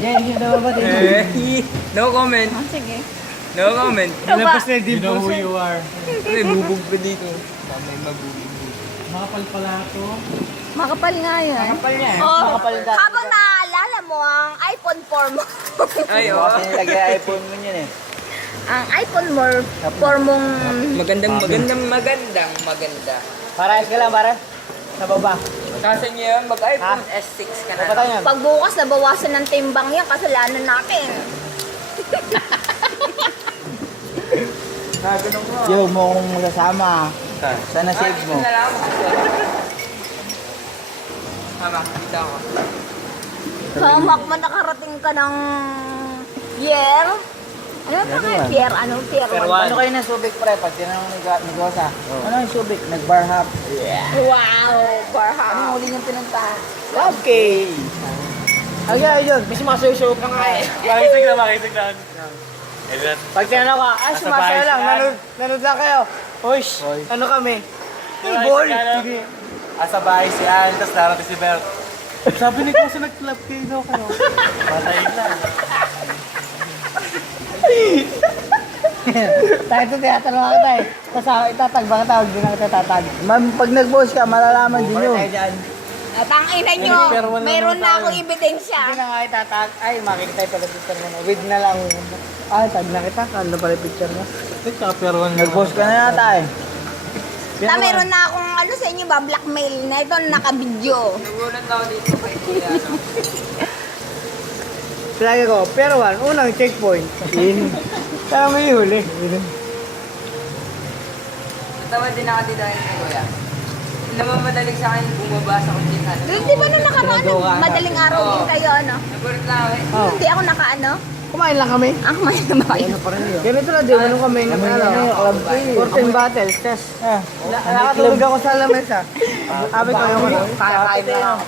Yan, yun daw ba? No comment. Oh, sige. No comment. Nilabas na you know who you are. May bubog pa dito. May mabubog. Makapal pala ito. Makapal nga yan. Makapal niya eh. Oh, Makapal dati. habang naalala mo ang iPhone 4 mo. Ay, oo. Kasi nilagay iPhone mo yun eh. Ang iPhone 4 mong... Maganda. Parehas ka lang, pare. Sa baba. Kasi niya yun, mag-iPhone S6 ka na. Kapatay yan. Pagbukas, nabawasan ng timbang yan, kasalanan natin. Ganun ko. Yo, mo akong magkasama. Sana save mo. Tama, kita ako. Hamak man nakarating ka ng year. Ano pa Pier? Ano? Pier 1. Ano kayo na Subic pre? Pag tinanong ni Gosa. Ano yung Subic? Nag-bar hop. Wow, Barha. Ano huli niyang pinuntahan? Okay. Ay, yun. May sumasayo-show ka nga eh. Makitig lang. Pag tinanong ka, sumasayo lang. Nanood lang kayo. Hosh, ano kami? Hey, boy! Sige. Asa bahay si Ann, tapos darating si Bert. Sabi ni Kosa nag-club kayo kayo. Patayin na. Tayo ito, tinatanong ka tayo. Tapos itatag, baka tawag din ang itatag. Pag nag-boss ka, malalaman din yun. At ang ina nyo, mayroon na akong ebidensya. Hindi na nga itatag. Ay, makikita tayo pala picture mo. Read na lang. Ay, tag na kita. Ano pala yung picture mo? Nag-boss ka na yata eh. Na mayroon na akong ano sa inyo ba, blackmail na ito nakabidyo. Nagulat ako dito kay Kuya. Lagi ko, pero unang checkpoint. In. Kaya may huli. Natawa din ako dito kay Kuya. Namamadaling sa akin bumabasa ko din ano. Di ba nung nakaraan, madaling araw din kayo, ano? Nagulat lang ako eh. Oh. Hindi ako nakaano. Kumain lang kami. Ang kumain na ba kayo? Ganito lang, di ba nung kami ng club 14 battles, test. Nakatulog ako sa lamesa. Sabi ko yung kakain na ako.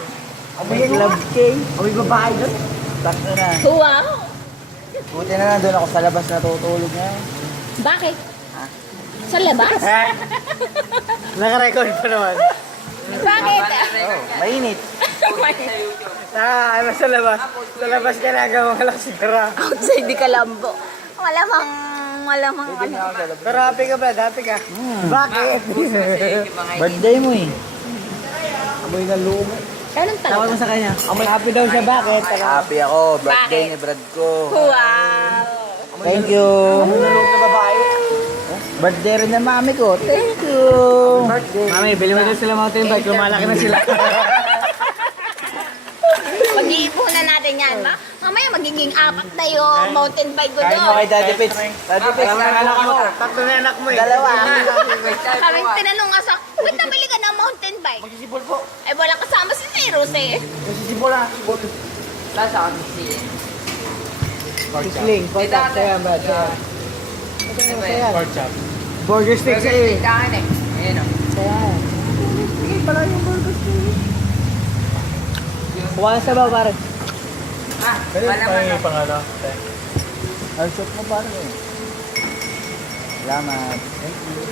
May club K. May babae doon. Basta na. Wow! Buti na lang doon ako sa labas natutulog ngayon. Bakit? Sa labas? Naka-record pa naman. Bakit? Mainit. Ay, sa labas. Sa labas ka na gawang sigara. Outside di Kalambo. Malamang ano. Pero happy ka ba? Happy ka? Bakit? Birthday mo eh. Amoy na lumo. Ganun Tawag mo talaga. sa kanya. Amoy happy daw siya. Bakit? Happy ako, birthday Bakit? ni Brad ko. Wow! Thank you. Amoy na lumo na babae. Birthday rin ng mami ko. Thank you. Birthday. Mami, bili mo din sila mountain bike. Lumalaki na sila. Mag-iipunan natin yan, ba? Mamaya magiging 4 na yung mountain bike ko Kain mo doon. kay Daddy Pitts. Daddy Pitts, anak mo. Tatlo na anak mo eh. Dalawa. Kaming tinanong nga sa, wait, nabili ka ng mountain bike? Magsisipol po. Eh, wala kasama si Cyrus eh. Magsisipol na. Lasa ako si Sling. Pork chop. Kaya ba? Kaya. Pork chop. Burger stick Burger sa'yo eh. stick akin eh. Ayan o. Kaya. Sige pala yung burger stick. Kuha sa ba pare? Ah, Pwede wala pa man yung pangano. Ang shot mo pare eh. Salamat. Thank you.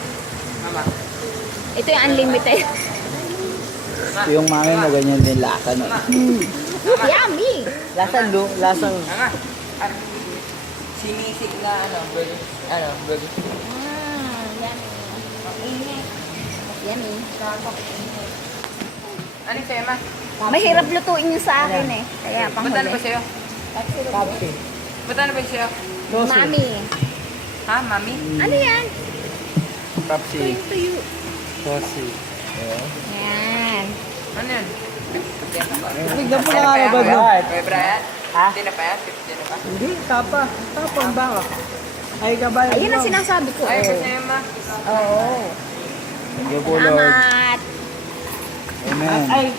Mama. Ito yung unlimited. Yung mami mo ganyan din lasa no. Yummy! Lasang Mama. Ah, sinisig na burger. Burger. Yummy. Yummy. Ano yung sa'yo, ma? Mahirap lutuin yun sa akin eh. Kaya pang Ba't ano ba huli. sa'yo? Kapsi. Ba't ano ba sa'yo? Mami. Ha, mami? Ano yan? Kapsi. To you. Saucy. Yan. Ano yun? Bigyan po na ba mo? May Brian? Ha? Hindi na pa yan? Hindi na pa? Hindi, tapa. Tapang baka. Ay kabay. Ayun ang sinasabi ko. Ay, ba't sa'yo, ma? Oo. Thank you po Lord. Salamat. Amen. Ay,